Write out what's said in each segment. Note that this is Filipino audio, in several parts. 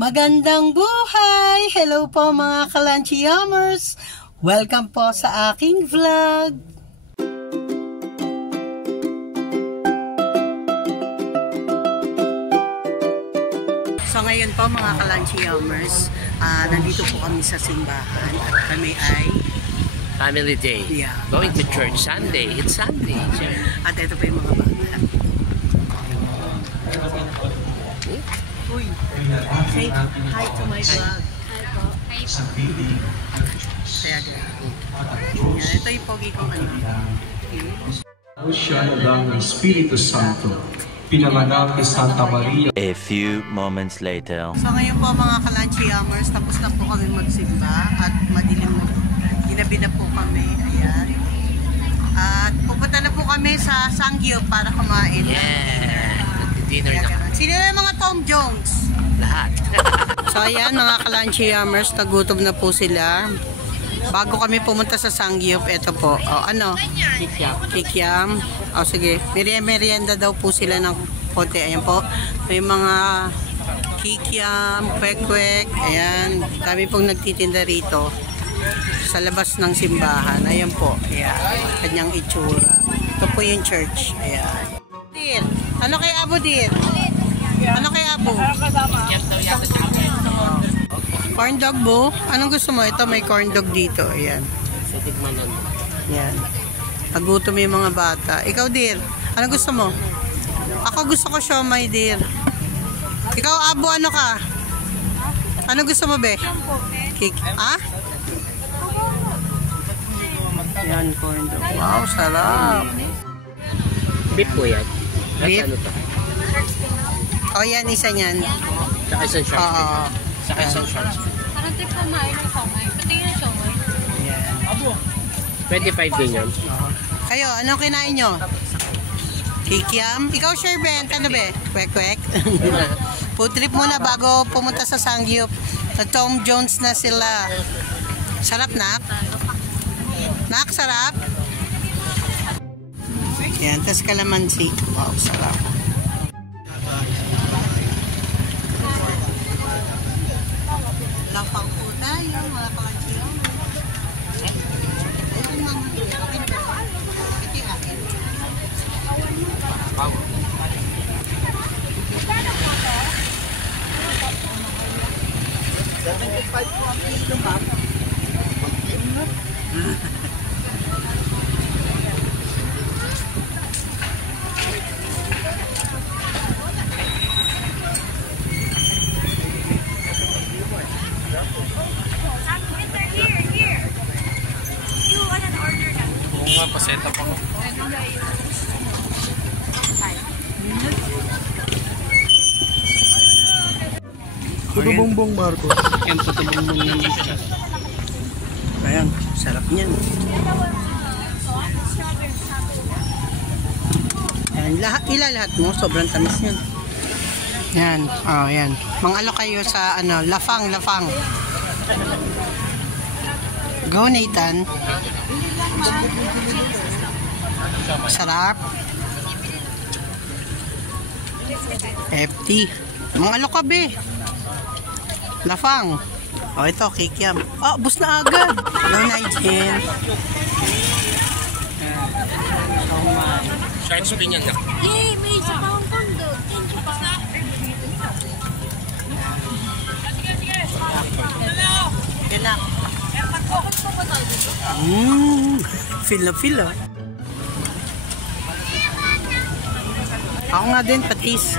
Magandang buhay! Hello po mga Kalanchiyamers! Welcome po sa aking vlog! So ngayon po mga Kalanchiyamers, nandito po kami sa simbahan at kami ay Family Day. Yeah. Going to church Sunday. It's Sunday. At ito po yung mga bata. Uy, say hi to my vlog. Hi po. Hi po. Kaya ganyan. Ito yung pogi kong ano. Siya ng Espiritu Santo, pinanganak ni Santa Maria. A few moments later. So ngayon po mga Kalanchiyamers, tapos na po kami magsimba at madilim na. Ginabi na po kami. Ayan. At pupunta na po kami sa Sangyup para kumain. Yeah. Dinner na. Sino na mga Tom Jones? Lahat. So ayan mga Kalanchiyamers, nagutom na po sila. Bago kami pumunta sa Sangyup, ito po. O ano? Kikiam. O sige, merienda daw po sila ng konti. Ayan po. May mga kikiam, kwek-kwek. Ayan. Kami pong nagtitinda rito sa labas ng simbahan. Ayan po. Ayan. Kanyang itsura. Ito po yung church. Ayan. Dir, ano kay Abo Dir? Ano kay Abo? Corn dog bo? Anong gusto mo? Ito may corn dog dito. Ayan. Ayan. Nagutom yung mga bata. Ikaw Dir, anong gusto mo? Ako gusto ko siomay Dir. Ikaw Abo, ano ka? Ano gusto mo be? Cake. Ah? Ayan, corn dog. Wow, sarap. Beef po yan. Beef? Ano to? O yan, isa niyan. Saka isang shorts. Oo. Saka isang shorts. Parang tip kumain ng somay. Pati yung somay. $25 din yun. Kayo, anong kinain nyo? Kikiam? Ikaw, Sherbent, ano be? Kwek-kwek? Food trip muna bago pumunta sa Sangyup. Sa Tom Jones na sila. Sarap, Nak? Nak, sarap? Yan, tas kalamansi. Wow, sarap. Lapang po tayo, mga Kalanchiyamers. Ito yung mga ito yung akin. Paseta pa ko. Tuto Bongbong Marcos. Yan, tuto bongbong yan. Ayan, sarap niyan. Ayan, lahat mo, sobrang tamis yan. Yan, oh, yan. Mang-alok kayo sa ano, lafang. Go, Nathan. Sarap. FT. Mang-alok ka, be. Lafang. Oh, ito, kikiam. Oh, bus na agad. No, Nigel. Oh, my. Shorts din yan. Yay! May isa pa akong kondo. Thank you pa. Yan na. Feel ah. Ako nga din, patis.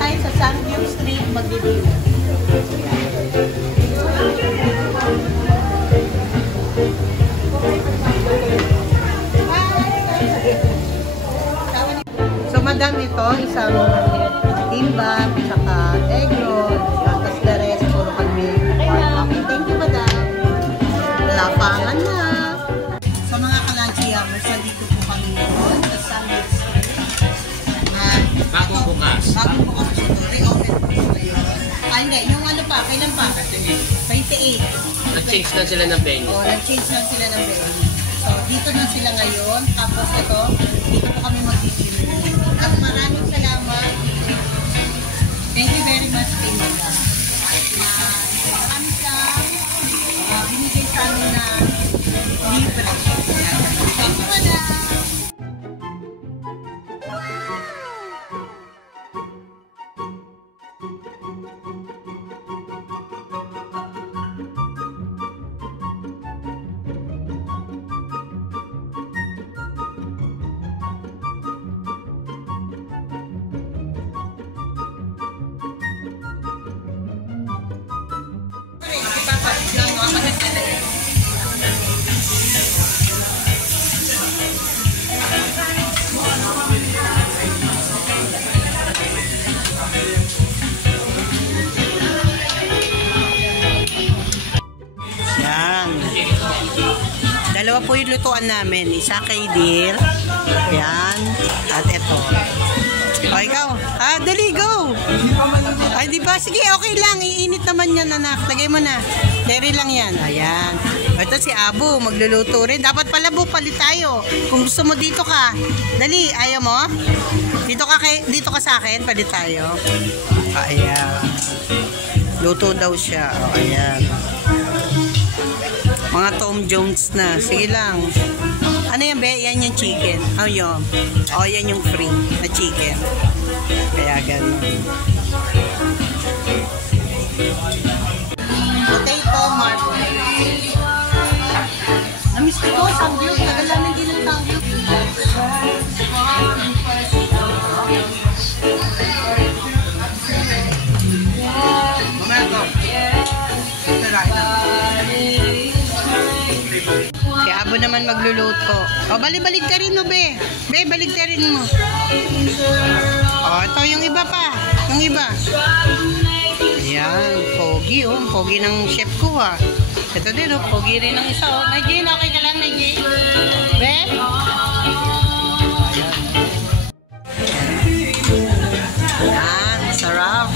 Tayo sa Sangyup Street, mag-review. So madam, ito isang timba, saka egg roll, tapos the rest puro kami. Okay, thank you madam. Lapangan na. So mga Kalanchiyamers, nandito po kami ngayon sa Sangyup Street. pa? Kailan pa? 28. Nag-change na sila ng venue. Oh, nag-change lang sila ng venue. So, dito na sila ngayon. Tapos ito, dito po kami mag-dinner. At maraming salamat. Thank you very much kay Madam. Marami siyang binigay sa amin na libre. Thank you, Madam. Dalawa po yung lutuan namin. Isa kay Dear. Yan. At ito. O, ikaw. Dali, go. Ay, di ba? Sige, okay lang. Iinit naman yan, anak. Lagay mo na. Terry lang yan. Ayan. Ito si Abu. Magluluto rin. Dapat pala palit tayo. Kung gusto mo dito ka. Dali. Ayaw mo? Dito ka sa akin. Palit tayo. Ayan. Luto daw siya. O, ayan. Mga Tom Jones na. Sige lang. Ano yan, be? Yan yung chicken. Oh, yun. Oh, yan yung free na chicken. Kaya ganun. Potato marble. Namiss ko ito. Samgyup. Tagal namin din ng samgyup. Si Abo naman magluluto. O, balik ka rin mo, be. Be, balik ka rin mo. O, ito yung iba pa. Yung iba. Ayan, pogi, oh. Pogi ng chef ko, ha. Ito din, oh. Pogi rin ng isa, oh. Nigel, okay ka lang, Nigel? Be? Ayan, sarap.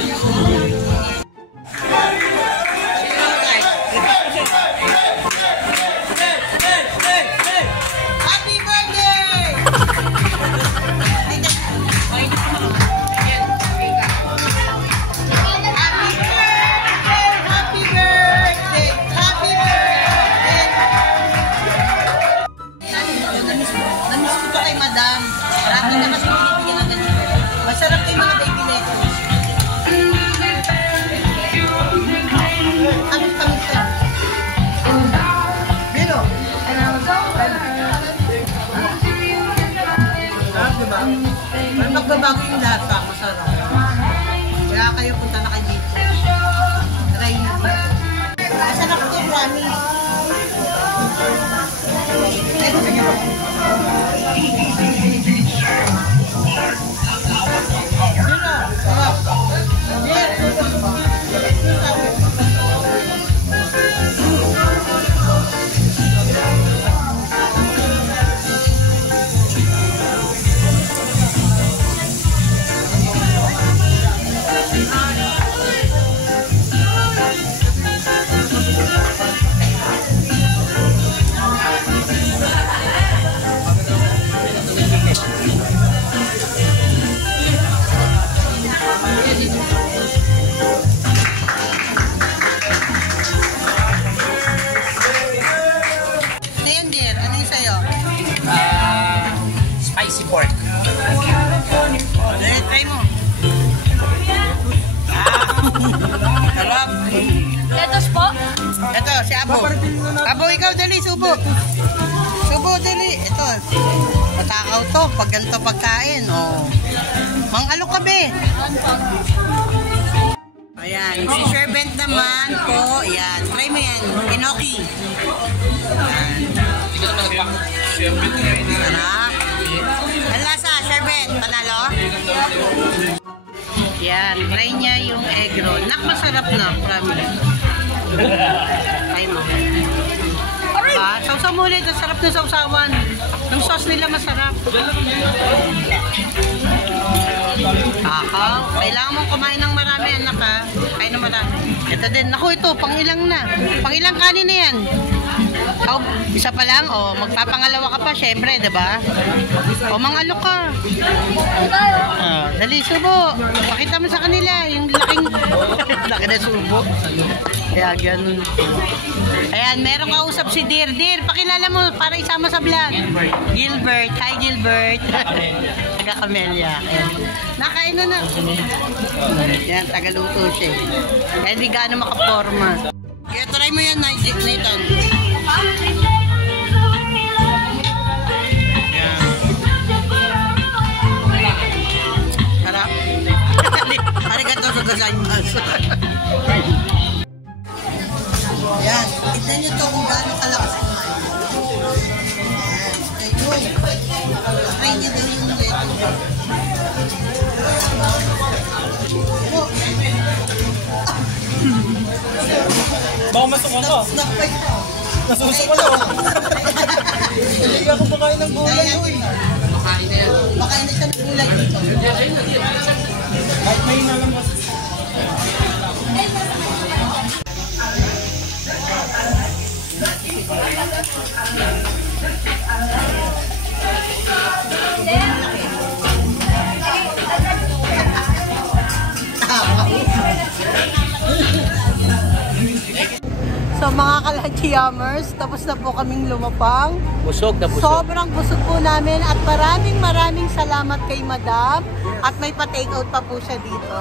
Masarap kayo mga baby lettuce. Kamit-kamit ka. Pero, diba? Magbabago yung lasa, masarap. Kaya kayo punta na kayo dito. Try nyo dito. Masarap ito, promise. Ay, gusto nyo ba? Spicy pork. Try mo. Sarap. Lettuce po. Ito, si Abo. Abo, ikaw dali, subo. Subo, dali. Ito. Matakaw to. Pag ganito pagkain. Oh. Mang-alok ka, be. Ayan. Si Sherbent naman po. Ayan. Try mo yan. Inoki. Ayan. Sarap. Ang lasa, Sherbet. Panalo? Yan. Try niya yung egg roll. Nak, masarap na. Promise. Try mo. Sausaw mo ulit. Ang sarap na sausawan. Yung sauce nila masarap. Kakaw. kailangan mong kumain ng marami, anak ha. Kain ng marami. Ito din. Naku, ito, pang-ilang na. Pang-ilang kanin na yan. Oh, isa pa lang, magpapangalawa ka pa, syempre, diba? Mangalok ka. Dali, subo. Pakita mo sa kanila, yung laking, laki na subo. Kaya ganun. Ayan, merong kausap si Dir. Pakilala mo para isama sa vlog. Gilbert. Hi, Gilbert. Taga-Camellia. Nakain na. Yan, tagaluto siya. Kaya di gaano makaporma. Kaya try mo yan, Nathan. Harap. Arigato gozaimasu. Yan. Tignan nyo to kung gaano kalakas kumain. Yan. Ayun. Try nyo daw yung leto. Baka masok ako. Nasusok ko lang. Hindi ako pakain ng gulay. Makain na yan. Makain na siya ng gulay dito. Kahit may nalamas. So mga kalachiyamers, tapos na po kaming lumapang. Busog na busog. Sobrang busog po namin at maraming salamat kay Madam. At may pa-take out pa po siya dito.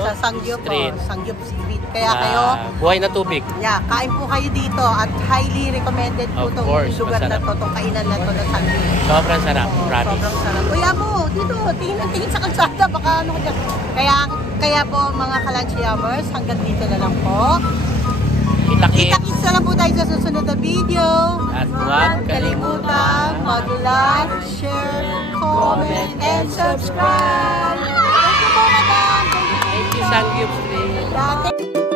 Sa Sangyup Street. Sangyup Street. Kaya kayo, Buhay na tubig. yeah, kain po kayo dito at highly recommended po Of itong course, lugar na masarap. to, itong kainan na to na Sangyup. Sobrang sarap. Promise. Sobrang sarap. Kuya mo, dito, tingin sa kalsada, baka ano ka dyan. Kaya po mga kalachiyamers, hanggang dito na lang po. Kita-kits na lang po tayo sa susunod na video. At huwag kalimutan mag-like, share, comment, and subscribe. Thank you po, Madam. Thank you, Sangyup Street. Thank you.